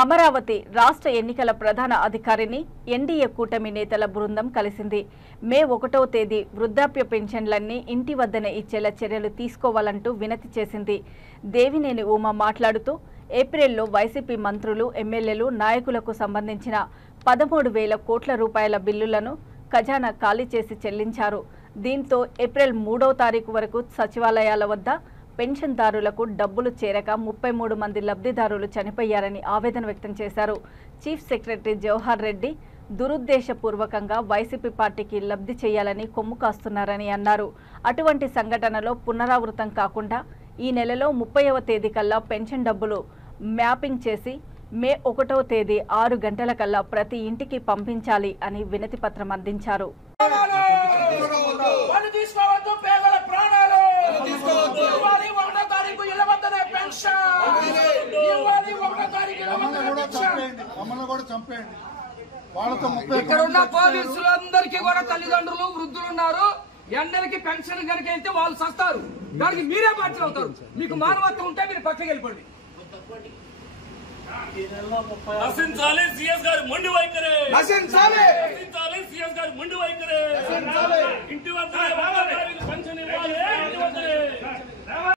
అమరావతి రాష్ట్ర ఎన్నికల ప్రధాన అధికారిని ఎన్డీఏ కూటమి నేతల బృందం కలిసింది. మే 1వ తేదీ వృద్ధాప్య పెన్షన్లన్నీ ఇంటి వద్దనే ఇచ్చేలా చర్యలు తీసుకోవాలంటూ వినతి చేసింది. దేవినేని ఉమ మాట్లాడుతూ ఏప్రిల్లో వైసీపీ మంత్రులు, ఎమ్మెల్యేలు, నాయకులకు సంబంధించిన 13,000 కోట్ల రూపాయల బిల్లులను ఖజానా ఖాళీ చేసి చెల్లించారు. దీంతో ఏప్రిల్ 3వ తారీఖు వరకు సచివాలయాల వద్ద పెన్షన్దారులకు డబ్బులు చేరక 33 మంది లబ్ధిదారులు చనిపోయారని ఆవేదన వ్యక్తం చేశారు. చీఫ్ సెక్రటరీ జవహర్ రెడ్డి దురుద్దేశపూర్వకంగా వైసీపీ పార్టీకి లబ్ధి చేయాలని కొమ్ము కాస్తున్నారని అన్నారు. అటువంటి సంఘటనలో పునరావృతం కాకుండా ఈ నెలలో 30వ తేదీ కల్లా పెన్షన్ డబ్బులు మ్యాపింగ్ చేసి మే 1వ తేదీ 6 గంటల కల్లా ప్రతి ఇంటికి పంపించాలి అని వినతి పత్రం అందించారు. ఇక్కడ ఉన్న పోలీసులందరికీ కూడా తల్లిదండ్రులు, వృద్ధులు ఉన్నారు. ఎండలకి పెన్షన్ కనుక వెళ్తే వాళ్ళు సస్తారు. దానికి మీరే బాధ్యులు అవుతారు. మీకు మానవత్వం ఉంటే మీరు పక్కకి వెళ్ళిపోండి. నశించాలి సీఎస్ గారి మొండి వైఖరి, నశించాలి సీఎస్ గారి మొండి వైఖరి, ఇంటి వద్ద